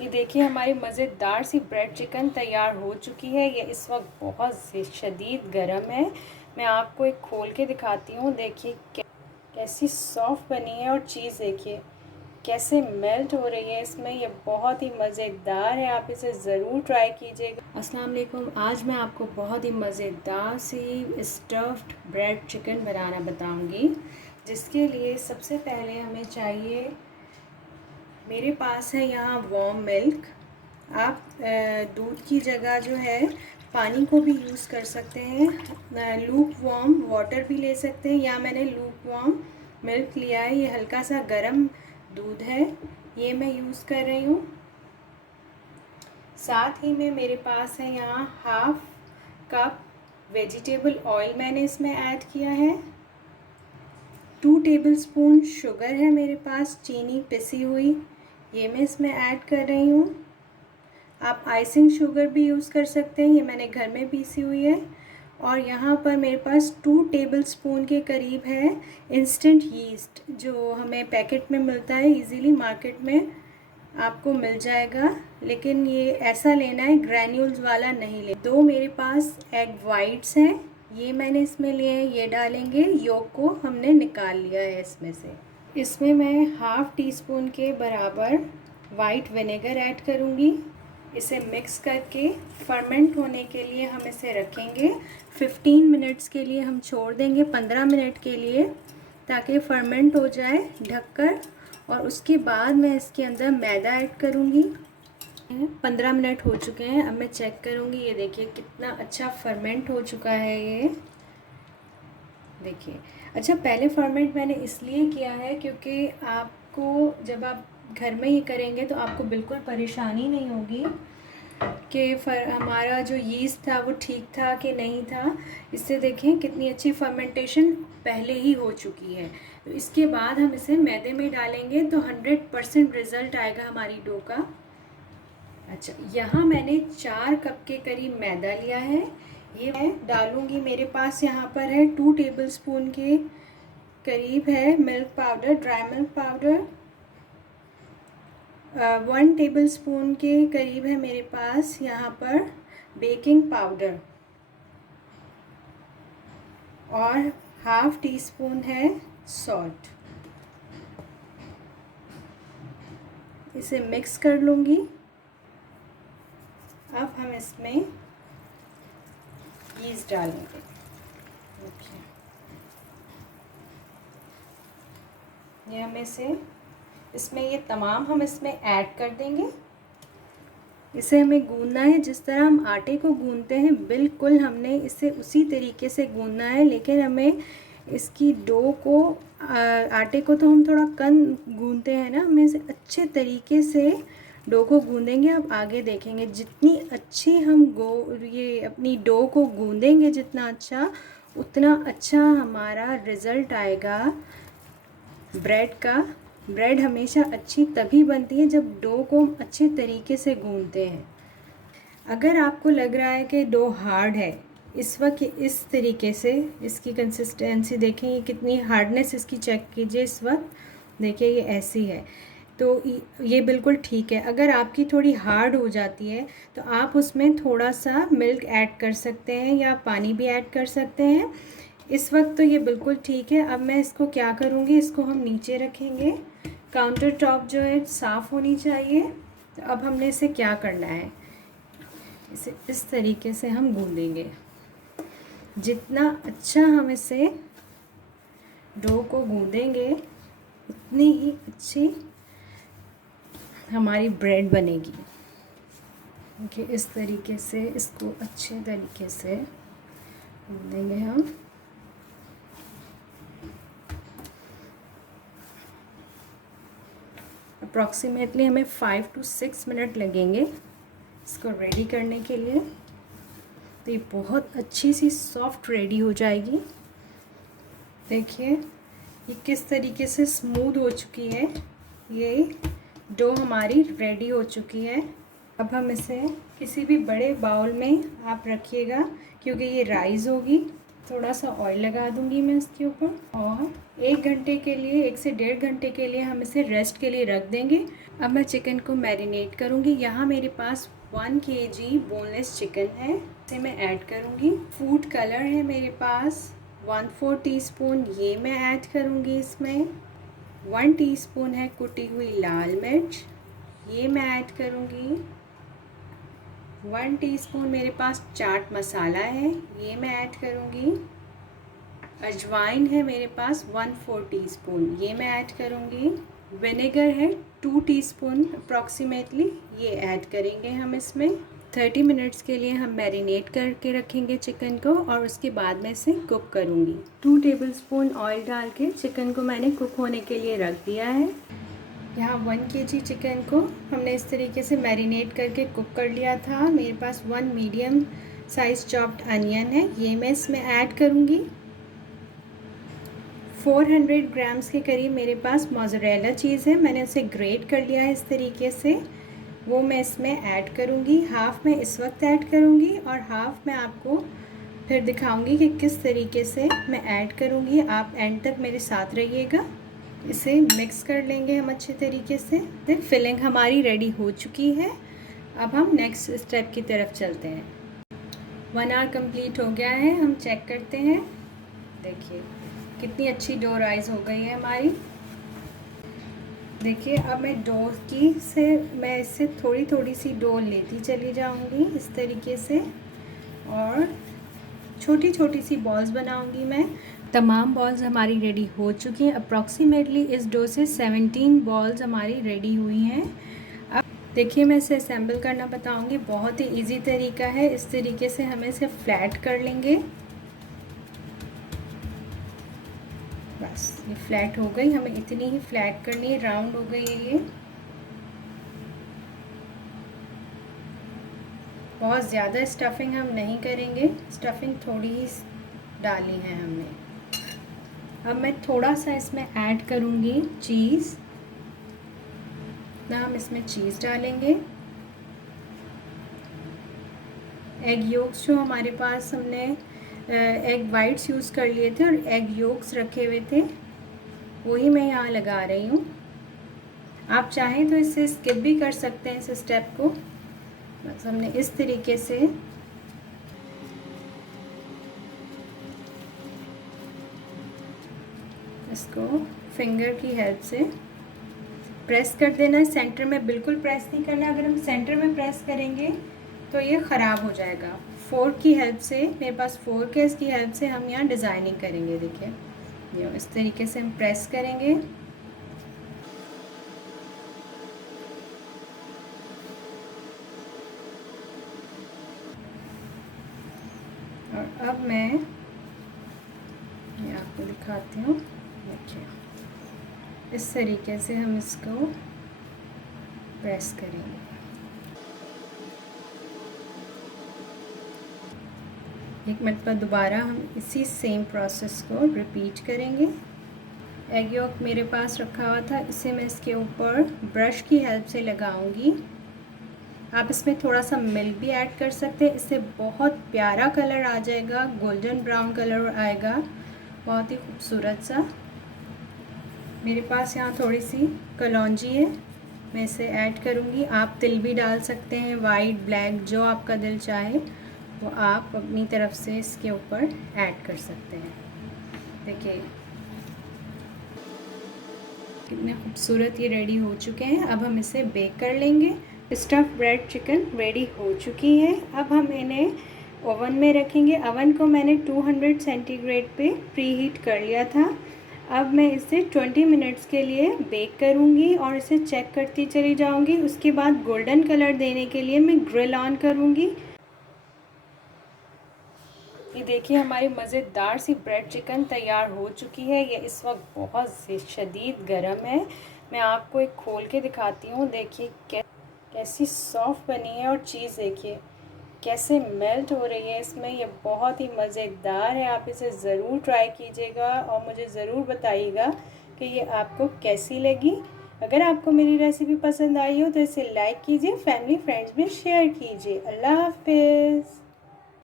ये देखिए हमारी मज़ेदार सी ब्रेड चिकन तैयार हो चुकी है। ये इस वक्त बहुत शदीद गर्म है। मैं आपको एक खोल के दिखाती हूँ। देखिए कैसी सॉफ्ट बनी है और चीज़ देखिए कैसे मेल्ट हो रही है इसमें। ये बहुत ही मज़ेदार है, आप इसे ज़रूर ट्राई कीजिएगा। अस्सलाम वालेकुम। आज मैं आपको बहुत ही मज़ेदार सी स्टफ्ड ब्रेड चिकन बनाना बताऊँगी, जिसके लिए सबसे पहले हमें चाहिए, मेरे पास है यहाँ वार्म मिल्क। आप दूध की जगह जो है पानी को भी यूज़ कर सकते हैं। लूक वार्म वाटर भी ले सकते हैं, या मैंने लूक वार्म मिल्क लिया है। ये हल्का सा गर्म दूध है, ये मैं यूज़ कर रही हूँ। साथ ही में मेरे पास है यहाँ हाफ कप वेजिटेबल ऑयल मैंने इसमें ऐड किया है। 2 टेबलस्पून शुगर है मेरे पास, चीनी पिसी हुई, ये मैं इसमें ऐड कर रही हूँ। आप आइसिंग शुगर भी यूज़ कर सकते हैं, ये मैंने घर में पीसी हुई है। और यहाँ पर मेरे पास 2 टेबलस्पून के करीब है इंस्टेंट यीस्ट, जो हमें पैकेट में मिलता है इजीली, मार्केट में आपको मिल जाएगा, लेकिन ये ऐसा लेना है, ग्रैन्यूल्स वाला नहीं ले। 2 मेरे पास एग वाइट्स हैं, ये मैंने इसमें लिए हैं, ये डालेंगे। योक को हमने निकाल लिया है इसमें से। इसमें मैं हाफ़ टी स्पून के बराबर वाइट विनेगर ऐड करूँगी। इसे मिक्स करके फर्मेंट होने के लिए हम इसे रखेंगे। 15 मिनट्स के लिए हम छोड़ देंगे, 15 मिनट के लिए, ताकि फर्मेंट हो जाए ढककर। और उसके बाद मैं इसके अंदर मैदा ऐड करूँगी। 15 मिनट हो चुके हैं, अब मैं चेक करूँगी। ये देखिए कितना अच्छा फर्मेंट हो चुका है ये देखिए। अच्छा, पहले फर्मेंट मैंने इसलिए किया है क्योंकि आपको जब आप घर में ये करेंगे तो आपको बिल्कुल परेशानी नहीं होगी कि हमारा जो यीस्ट था वो ठीक था कि नहीं था। इससे देखें कितनी अच्छी फर्मेंटेशन पहले ही हो चुकी है। तो इसके बाद हम इसे मैदे में डालेंगे तो 100% रिज़ल्ट आएगा हमारी डो का। अच्छा, यहाँ मैंने 4 कप के करीब मैदा लिया है, ये मैं डालूँगी। मेरे पास यहाँ पर है 2 टेबलस्पून के करीब है milk powder, dry milk powder. 1 tablespoon के करीब है मेरे पास यहाँ पर बेकिंग पाउडर, और हाफ़ टी स्पून है सॉल्ट। इसे मिक्स कर लूँगी। अब हम इसमें यीस्ट डालेंगे। देखिए ये हमें से इसमें ये तमाम हम इसमें ऐड कर देंगे। इसे हमें गूंदना है जिस तरह हम आटे को गूंदते हैं, बिल्कुल हमने इसे उसी तरीके से गूंदना है। लेकिन हमें इसकी डो को, आटे को तो हम थोड़ा कम गूंदते हैं ना, हमें इसे अच्छे तरीके से डो को गूंदेंगे। अब आगे देखेंगे जितनी अच्छी हम ये अपनी डो को गूंदेंगे जितना अच्छा, उतना अच्छा हमारा रिज़ल्ट आएगा ब्रेड का। ब्रेड हमेशा अच्छी तभी बनती है जब डो को हम अच्छे तरीके से गूंदते हैं। अगर आपको लग रहा है कि डो हार्ड है, इस वक्त इस तरीके से इसकी कंसिस्टेंसी देखें, ये कितनी हार्डनेस इसकी चेक कीजिए। इस वक्त देखिए ये ऐसी है, तो ये बिल्कुल ठीक है। अगर आपकी थोड़ी हार्ड हो जाती है तो आप उसमें थोड़ा सा मिल्क ऐड कर सकते हैं या पानी भी ऐड कर सकते हैं। इस वक्त तो ये बिल्कुल ठीक है। अब मैं इसको क्या करूँगी, इसको हम नीचे रखेंगे। काउंटर टॉप जो है साफ़ होनी चाहिए। तो अब हमने इसे क्या करना है, इसे इस तरीके से हम गूंदेंगे। जितना अच्छा हम इसे डो को गूंदेंगे उतनी ही अच्छी हमारी ब्रेड बनेगी। देखिए इस तरीके से इसको अच्छे तरीके से गूंदेंगे हम। अप्रॉक्सीमेटली हमें 5 to 6 मिनट लगेंगे इसको रेडी करने के लिए। तो ये बहुत अच्छी सी सॉफ्ट रेडी हो जाएगी। देखिए ये किस तरीके से स्मूथ हो चुकी है, ये डो हमारी रेडी हो चुकी है। अब हम इसे किसी भी बड़े बाउल में आप रखिएगा, क्योंकि ये राइज़ होगी। थोड़ा सा ऑयल लगा दूंगी मैं इसके ऊपर, और 1 घंटे के लिए, 1 से 1.5 घंटे के लिए हम इसे रेस्ट के लिए रख देंगे। अब मैं चिकन को मैरिनेट करूँगी। यहाँ मेरे पास 1 kg बोनलेस चिकन है, इसे मैं ऐड करूँगी। फूड कलर है मेरे पास 1/4 टीस्पून, ये मैं ऐड करूँगी इसमें। 1 टीस्पून है कुटी हुई लाल मिर्च, ये मैं ऐड करूँगी। 1 टीस्पून मेरे पास चाट मसाला है, ये मैं ऐड करूँगी। अजवाइन है मेरे पास 1/4 टीस्पून, ये मैं ऐड करूँगी। विनेगर है 2 टीस्पून अप्रॉक्सीमेटली, ये ऐड करेंगे हम इसमें। 30 मिनट्स के लिए हम मैरिनेट करके रखेंगे चिकन को और उसके बाद में इसे कुक करूँगी। 2 टेबलस्पून ऑयल डाल के चिकन को मैंने कुक होने के लिए रख दिया है। यहाँ 1 kg चिकन को हमने इस तरीके से मैरिनेट करके कुक कर लिया था। मेरे पास 1 मीडियम साइज़ चॉप्ड अनियन है, ये मैं इसमें ऐड करूँगी। 400 ग्राम्स के करीब मेरे पास मोज़रेला चीज़ है, मैंने उसे ग्रेट कर लिया है इस तरीके से, वो मैं इसमें ऐड करूँगी। हाफ़ मैं इस वक्त ऐड करूँगी और हाफ़ मैं आपको फिर दिखाऊँगी कि किस तरीके से मैं ऐड करूँगी। आप एंड तक मेरे साथ रहिएगा। इसे मिक्स कर लेंगे हम अच्छे तरीके से। फिलिंग हमारी रेडी हो चुकी है। अब हम नेक्स्ट स्टेप की तरफ चलते हैं। 1 आवर कंप्लीट हो गया है, हम चेक करते हैं। देखिए कितनी अच्छी डो राइज़ हो गई है हमारी। देखिए अब मैं मैं इससे थोड़ी थोड़ी सी डो लेती चली जाऊंगी इस तरीके से और छोटी छोटी सी बॉल्स बनाऊंगी मैं। तमाम बॉल्स हमारी रेडी हो चुकी हैं। अप्रॉक्सीमेटली इस डो से 17 बॉल्स हमारी रेडी हुई हैं। अब देखिए मैं इसे असेंबल करना बताऊंगी, बहुत ही इजी तरीका है। इस तरीके से हमें इसे फ्लैट कर लेंगे। बस ये फ्लैट हो गई, हमें इतनी ही फ्लैट करनी है, राउंड हो गई है ये। बहुत ज़्यादा स्टफिंग हम नहीं करेंगे, स्टफिंग थोड़ी ही डाली है हमने। अब मैं थोड़ा सा इसमें ऐड करूँगी चीज़, ना हम इसमें चीज़ डालेंगे। एग योक्स जो हमारे पास हमने एग वाइट्स यूज़ कर लिए थे और एग योक्स रखे हुए थे, वही मैं यहाँ लगा रही हूँ। आप चाहें तो इससे स्किप भी कर सकते हैं इस स्टेप को। बस हमने इस तरीके से इसको फिंगर की हेल्प से प्रेस कर देना है। सेंटर में बिल्कुल प्रेस नहीं करना, अगर हम सेंटर में प्रेस करेंगे तो ये ख़राब हो जाएगा। फोर्क की हेल्प से, मेरे पास फोर्क है, इसकी हेल्प से हम यहाँ डिज़ाइनिंग करेंगे। देखिए ये इस तरीके से हम प्रेस करेंगे। और अब मैं ये आपको दिखाती हूँ। देखिए इस तरीके से हम इसको प्रेस करेंगे। एक मिनट पर दोबारा हम इसी सेम प्रोसेस को रिपीट करेंगे। एग यॉक मेरे पास रखा हुआ था, इसे मैं इसके ऊपर ब्रश की हेल्प से लगाऊंगी। आप इसमें थोड़ा सा मिल्क भी ऐड कर सकते हैं, इससे बहुत प्यारा कलर आ जाएगा, गोल्डन ब्राउन कलर आएगा, बहुत ही खूबसूरत सा। मेरे पास यहाँ थोड़ी सी कलौंजी है, मैं इसे ऐड करूँगी। आप तिल भी डाल सकते हैं, वाइट ब्लैक जो आपका दिल चाहे वो आप अपनी तरफ से इसके ऊपर ऐड कर सकते हैं। देखिए कितने खूबसूरत ये रेडी हो चुके हैं। अब हम इसे बेक कर लेंगे। स्टफ़ ब्रेड चिकन रेडी हो चुकी है। अब हम इन्हें ओवन में रखेंगे। ओवन को मैंने 200 सेंटीग्रेड पे प्री हीट कर लिया था। अब मैं इसे 20 मिनट्स के लिए बेक करूंगी और इसे चेक करती चली जाऊंगी। उसके बाद गोल्डन कलर देने के लिए मैं ग्रिल ऑन करूंगी। ये देखिए हमारी मज़ेदार सी ब्रेड चिकन तैयार हो चुकी है। ये इस वक्त बहुत शदीद गर्म है। मैं आपको एक खोल के दिखाती हूँ। देखिए कैसी सॉफ्ट बनी है और चीज़ देखिए कैसे मेल्ट हो रही है इसमें। ये बहुत ही मज़ेदार है। आप इसे ज़रूर ट्राई कीजिएगा और मुझे ज़रूर बताइएगा कि ये आपको कैसी लगी। अगर आपको मेरी रेसिपी पसंद आई हो तो इसे लाइक कीजिए, फैमिली फ्रेंड्स में शेयर कीजिए। अल्लाह हाफ़िज़।